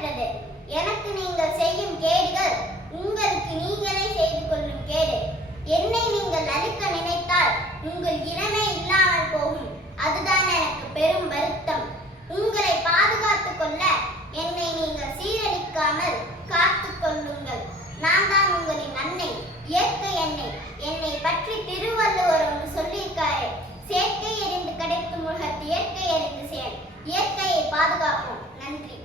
பயனற்றது. எனக்கு நீங்கள் செய்யும் கேடுகள் உங்களுக்கு நீங்களே செய்து கொள்ளும் கேடு. என்னை நீங்கள் அழிக்க நினைத்தால் உங்கள் இனமே இல்லாமல் போகும். அதுதான் எனக்கு பெரும் வருத்தம். உங்களை பாதுகாத்துக் கொள்ள என்னை நீங்கள் சீரழிக்காமல் காத்துக் கொள்ளுங்கள். நான் தான் உங்களின் அன்னை, இயற்கை அன்னை. என்னை பற்றி திருவள்ளுவர் ஒன்று சொல்லியிருக்காரு, சேர்க்கை எறிந்து கிடைக்கும் உலகத்து இயற்கை அறிந்து செயல். இயற்கையை பாதுகாப்போம். நன்றி.